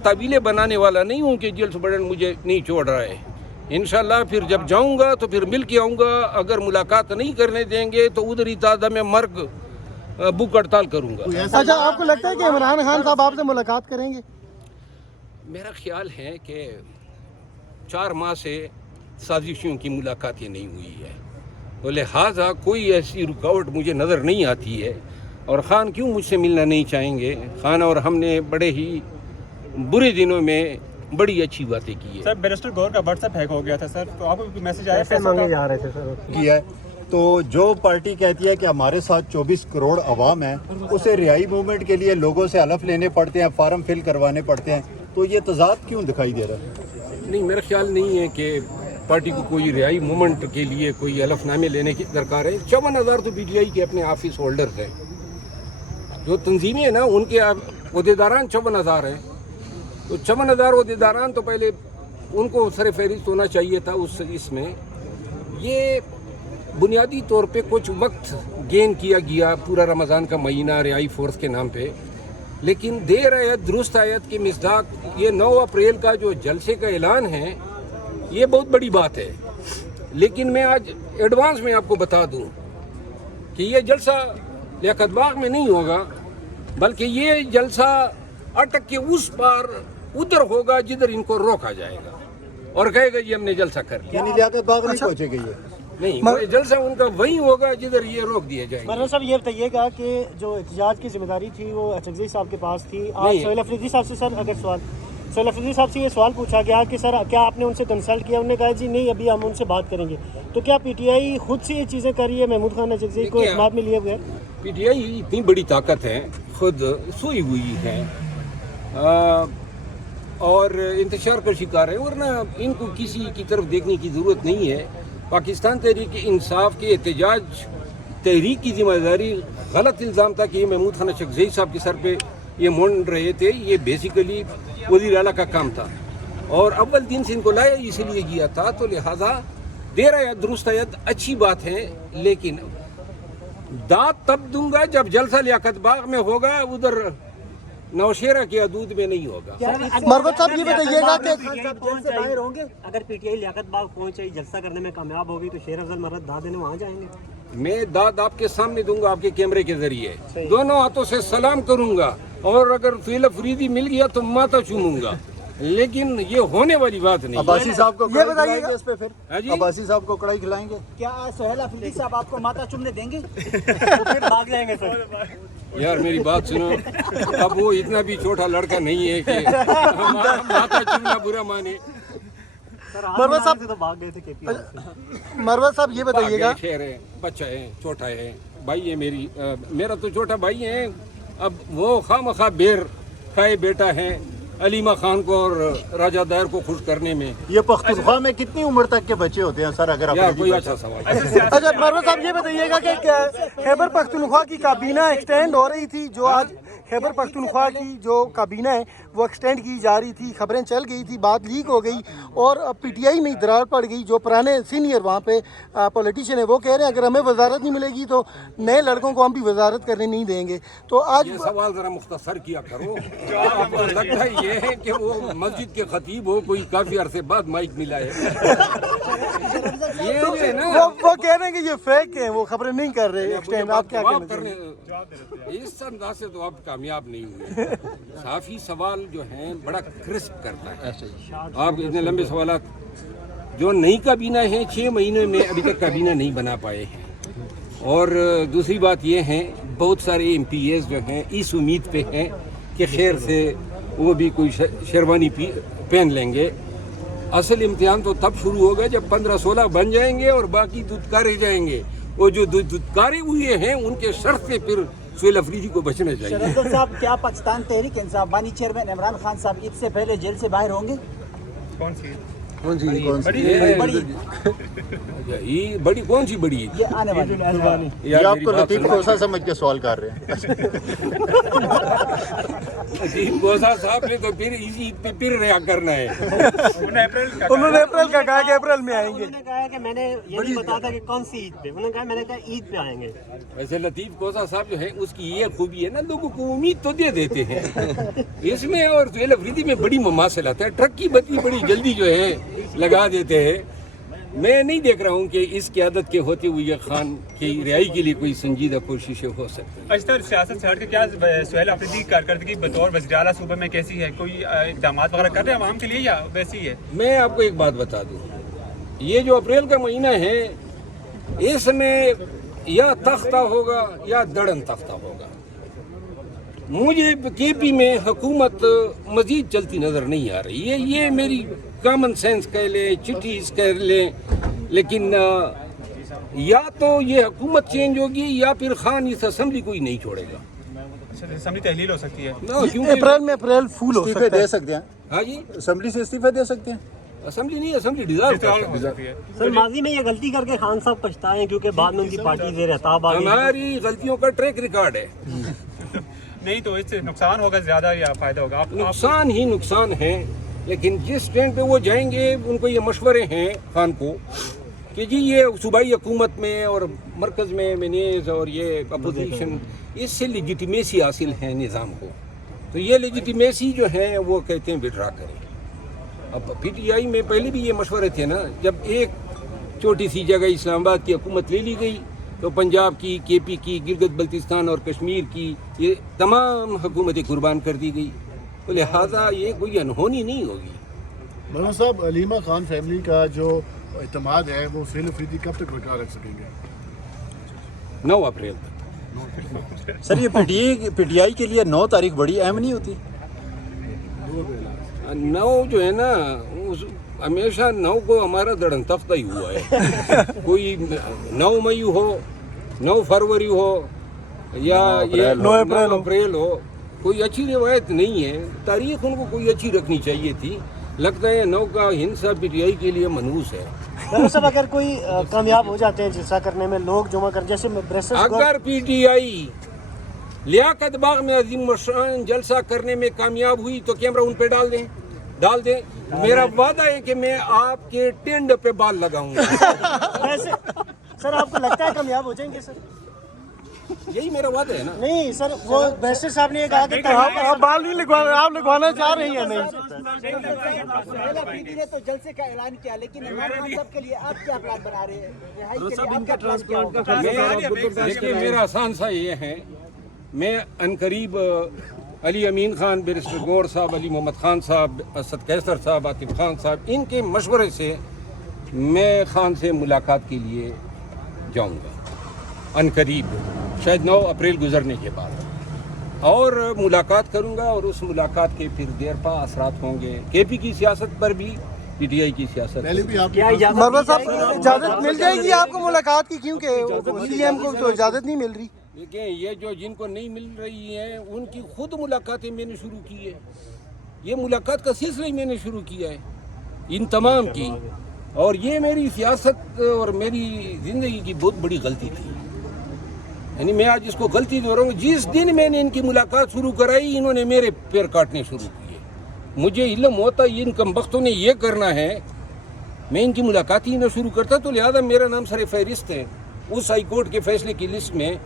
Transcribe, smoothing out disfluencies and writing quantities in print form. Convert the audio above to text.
ताबीलें बनाने वाला नहीं हूँ कि जेल सुपरडेंट मुझे नहीं छोड़ रहा है। इंशाल्लाह फिर जब जाऊँगा तो फिर मिल के आऊँगा। अगर मुलाकात नहीं करने देंगे तो उधर ही ताज़ा में मर्ग भूख हड़ताल करूँगा। अच्छा, आपको लगता है कि इमरान खान साहब आपसे मुलाकात करेंगे? मेरा ख्याल है कि 4 माह से साजिशों की मुलाकातें नहीं हुई है, तो लिहाजा कोई ऐसी रुकावट मुझे नज़र नहीं आती है। और ख़ान क्यों मुझसे मिलना नहीं चाहेंगे? ख़ान और हमने बड़े ही बुरे दिनों में बड़ी अच्छी बातें की है। सर, बैरिस्टर गौर का व्हाट्सएप हैक हो गया था सर, तो आपको कोई मैसेज आया? पैसे मांगे जा रहे थे सर किया है। तो जो पार्टी कहती है कि हमारे साथ 24 करोड़ अवाम है, उसे रिहाई मूवमेंट के लिए लोगों से हलफ लेने पड़ते हैं, फार्म फिल करवाने पड़ते हैं, तो ये तजाद क्यों दिखाई दे रहा है? नहीं, मेरा ख्याल नहीं है कि पार्टी को कोई रिहाई मूवमेंट के लिए कोई हलफनामे लेने की दरकार है। 54,000 तो PTI के अपने ऑफिस होल्डर्स हैं। जो तंजीमें हैं ना, उनके अहदेदारान 54,000 हैं। तो 54,000 अहदेदारान तो पहले उनको सर फहरिस्त होना चाहिए था। उस इसमें ये बुनियादी तौर पे कुछ वक्त गेन किया गया, पूरा रमज़ान का महीना रिहाई फोर्स के नाम पे, लेकिन देर आयत दुरुस्त आयत के मिसदाक ये 9 अप्रैल का जो जलसे का ऐलान है, ये बहुत बड़ी बात है। लेकिन मैं आज एडवांस में आपको बता दूं कि ये जलसा लियाकत बाग में नहीं होगा, बल्कि ये जलसा अटक के उस पार उधर होगा जिधर इनको रोका जाएगा और कहेगा जी हमने जलसा कर लिया। यानी लियाकत बाग नहीं पहुंचेगी ये? नहीं, वो जलसा उनका वही होगा जिधर ये रोक दिए जाएंगे। मरना साहब, ये बताइएगा कि जो एहतजाज की जिम्मेदारी थी वो अचकज़ई साहब के पास थी। आज सोहेल अफरीदी साहब से सर अगर सोहेल अफरीदी साहब से ये सवाल पूछा गया कि सर क्या आपने उनसे कंसल्ट किया? उन्होंने कहा जी नहीं, अभी हम उनसे बात करेंगे। तो क्या PTI खुद से ये चीज़ें कर रही है? महमूद खान अचकज़ई को इस्तेमाल में लिए हुए? PTI इतनी बड़ी ताकत है, खुद सोई हुई है और इंतशार का शिकार है, वरना इनको किसी की तरफ देखने की ज़रूरत नहीं है। पाकिस्तान तहरीक इंसाफ के एहतजाज तहरीक की जिम्मेदारी गलत इल्ज़ाम था कि ये महमूद खान अचकज़ई साहब के सर पे ये मोड़ रहे थे। ये बेसिकली वज़ीर आला का काम था और अव्वल दिन से इनको लाया इसीलिए किया था। तो लिहाजा देर आयत दुरुस्त आयत अच्छी बात है, लेकिन दाद तब दूंगा जब जलसा लियाकत बाग में होगा, उधर नौशेरा के हदूद में नहीं होगा। मरवत साहब, ये बताइएगा कि बाहर होंगे अगर PTI लियाकत बाग पहुंचे जलसा करने में कामयाब होगी तो शेर अफजल मर्रत दाद देने वहाँ जाएंगे? मैं दाद आपके सामने दूंगा, आपके कैमरे के जरिए दोनों हाथों से सलाम करूंगा, और अगर सोहेल अफरीदी मिल गया तो माथा चूमूंगा, लेकिन ये होने वाली बात नहीं। अब्बासी साहब को ये बताइएगा उस पे फिर अब्बासी साहब को कड़ाई खिलाएंगे? क्या सोहेल अफरीदी साहब आपको माता चूमने देंगे? तो फिर भाग जाएंगे सर। यार मेरी बात सुनो, अब वो इतना भी छोटा लड़का नहीं है कि माथा चूमना बुरा माने। मरवत साहब तो भाग गए थे KPI। मरवत साहब, ये बताइएगा, खैर है, बच्चा है, छोटा है, भाई है मेरा तो छोटा भाई है। अब वो खामखा बेर खाए बेटा है अलीमा खान को और राजा दायर को खुश करने में। ये पख्तूनख्वा में कितनी उम्र तक के बच्चे होते हैं सर? अगर यार कोई अच्छा सवाल। अच्छा मरवत साहब, ये बताइएगा कि खैबर पख्तूनख्वा की काबीना एक्सटेंड हो रही थी, जो आज खैबर पख्तूनख्वा की जो काबीना है वो एक्सटेंड की जा रही थी, खबरें चल गई थी, बात लीक हो गई और PTI में दरार पड़ गई। जो पुराने सीनियर वहाँ पे पॉलिटिशियन है वो कह रहे हैं अगर हमें वजारत नहीं मिलेगी तो नए लड़कों को हम भी वजारत करने नहीं देंगे। तो आज ये सवाल जरा मुख्तसर किया करो। आपको लगता है ये है कि वो मस्जिद के खतीब हो, कोई काफी अरसे बाद माइक मिला है। ये जो है ना, वो कह रहे हैं कि ये फेक है, वो खबरें नहीं कर रहे एक्सटेंड। आप क्या कहते हैं? इस अंदाज से तो आप कामयाब नहीं हुए। काफी सवाल जो हैं बड़ा क्रिस्प करता है। आप इतने लंबे सवाल जो नई काबीना है 6 महीने में अभी तक काबीना नहीं बना पाए हैं। और दूसरी बात ये है, बहुत सारे MPs जो हैं इस उम्मीद पे हैं कि खैर से वो भी कोई शेरवानी पहन लेंगे। असल इम्तिहान तो तब शुरू होगा जब 15-16 बन जाएंगे और बाकी दुदकारे जाएंगे। वो जो दुदकारे हुए हैं उनके शर्त से फिर सोहेल अफरीदी को बचना चाहिए। शरद साहब, क्या पाकिस्तान तहरीक इंसाफ बानी चेयरमैन इमरान खान साहब ईद से पहले जेल से बाहर होंगे? कौन सी बड़ी कौन सी बड़ी ये आने वाली? ये आपको लतीफ खोसा समझ के सवाल कर रहे हैं। नजीम गोसा साहब ने तो फिर इसी ईद पे फिर रिहा करना है। उन्होंने अप्रैल का कहा कि अप्रैल में आएंगे। उन्होंने कहा है कि मैंने ये नहीं बताया था कि कौन सी ईद पे, उन्होंने कहा मैंने कहा ईद पे आएंगे। वैसे लतीफ गोसा साहब जो है उसकी ये खूबी है ना, लोगों को उम्मीद तो दे देते हैं इसमें, और सुहेल अफरीदी में बड़ी ममासिलत है, ट्रक की बत्ती बड़ी जल्दी जो है लगा देते हैं। मैं नहीं देख रहा हूँ कि इस क़यादत के होते हुए खान की रिहाई के लिए कोई संजीदा कोशिशें हो सकती हैं। अच्छा सर, सियासत से हट के क्या सुहेल अफरीदी की कारकर्दगी बतौर वज़ीर आला सूबे में कैसी है? कोई इक़दाम वगैरह कर रहे हैं आवाम के लिए या वैसे ही है? मैं आपको एक बात बता दूं, ये जो अप्रैल का महीना है इसमें या तख्ता होगा या दड़न तख्ता होगा। मुझे केपी में हुकूमत मजीद चलती नज़र नहीं आ रही है। ये मेरी कॉमन सेंस कह लें, चिट्ठीज कह लें, लेकिन या तो ये हुकूमत चेंज होगी या फिर खान इस असम्बली को ही नहीं छोड़ेगा। असम्बली तहलील हो सकती है। क्योंकि अप्रैल में अप्रैल फूल हो इस्तीफे सकता दे है। सकते हैं, हाँ जी, असम्बली से इस्तीफे दे सकते हैं। असम्बली नहीं, असम्बली डिजॉल्व हो सकती है। सर माजी में ये गलती करके खान साहब पछताए क्योंकि बाद में उनकी पार्टी ज़ेर एहताब आ गई। हमारी गलतियों का ट्रैक रिकॉर्ड है। नहीं तो इससे नुकसान होगा ज़्यादा या फ़ायदा होगा? आप नुकसान ही नुकसान है, लेकिन जिस ट्रेंड पे वो जाएंगे उनको ये मशवरे हैं खान को कि जी ये सूबाई हुकूमत में और मरकज़ में मैनेज और ये अपोजिशन, इससे लेजिटिमेसी हासिल है निज़ाम को, तो ये लेजिटिमेसी जो है वो कहते हैं विड्रा करें। अब PTI में पहले भी ये मशवरे थे ना, जब एक छोटी सी जगह इस्लामाबाद की हुकूमत ले ली गई तो पंजाब की, KP की, गिलगित बल्तिस्तान और कश्मीर की ये तमाम हुकूमतें कुर्बान कर दी गई, तो लिहाजा ये कोई अनहोनी नहीं होगी। मौलाना साहब, अलीमा खान फैमिली का जो इत्मीनान है वो सुहेल अफरीदी कब तक बरकरार रख सकेंगे? 9 अप्रैल तक। सर ये PTI के लिए 9 तारीख बड़ी अहम नहीं होती? 9 जो है ना, उस हमेशा 9 को हमारा दड़न तख्ता ही हुआ है कोई 9 मई हो, 9 फरवरी हो या ये 9 अप्रैल हो, कोई अच्छी रिवायत नहीं है। तारीख उनको कोई अच्छी रखनी चाहिए थी। लगता है 9 का हिंसा PTI के लिए मनहूस है। डॉक्टर साहब अगर कोई कामयाब हो जाते हैं जलसा करने में, लोग जमा कर, जैसे अगर PTI लियाकत बाग में अजीम शान जलसा करने में कामयाब हुई तो कैमरा उन पे डाल दें। मेरा वादा है कि मैं आपके टेंड पे बाल लगाऊंगा। वैसे सर आपको लगता है कामयाब हो जाएंगे सर? यही मेरा वादा है ना। नहीं सर, वो बैरिस्टर साहब ने ये कहा कि आप बाल नहीं लगवाना, आप लगवाना चाह रही हैं? नहीं, अफरीदी ने तो जलसे का ऐलान किया, लेकिन इमरान खान साहब के लिए आप क्या प्लान बना रहे हैं? रिहाई के लिए आप क्या प्लान क्या होगा? देखिए मेरा आसान सा ये है, मैं अनकरीब अली अमीन खान, बैरिस्टर गौर साहब, अली मोहम्मद खान साहब, असद कैसर साहब, आतिफ खान साहब, इनके मशवरे से मैं खान से मुलाकात के लिए जाऊंगा अनकरीब, शायद 9 अप्रैल गुजरने के बाद, और मुलाकात करूंगा और उस मुलाकात के फिर देरपा असरात होंगे KP की सियासत पर भी, PTI की सियासत पहले भी आप मरवा साहब इजाजत मिल जाएगी आपको मुलाकात की, क्योंकि CM को तो इजाजत नहीं मिल रही। देखिए ये जो जिनको नहीं मिल रही है उनकी खुद मुलाकातें मैंने शुरू की है। ये मुलाकात का सिलसिला ही मैंने शुरू किया है इन तमाम की, और ये मेरी सियासत और मेरी ज़िंदगी की बहुत बड़ी गलती थी। यानी मैं आज इसको गलती दे रहा हूँ, जिस दिन मैंने इनकी मुलाकात शुरू कराई इन्होंने मेरे पैर काटने शुरू किए। मुझे इल्म होता इन कमबख्तों ने ये करना है, मैं इनकी मुलाकात ही न शुरू करता, तो लिहाजा मेरा नाम सर फहरिस्त है उस हाई कोर्ट के फैसले की लिस्ट में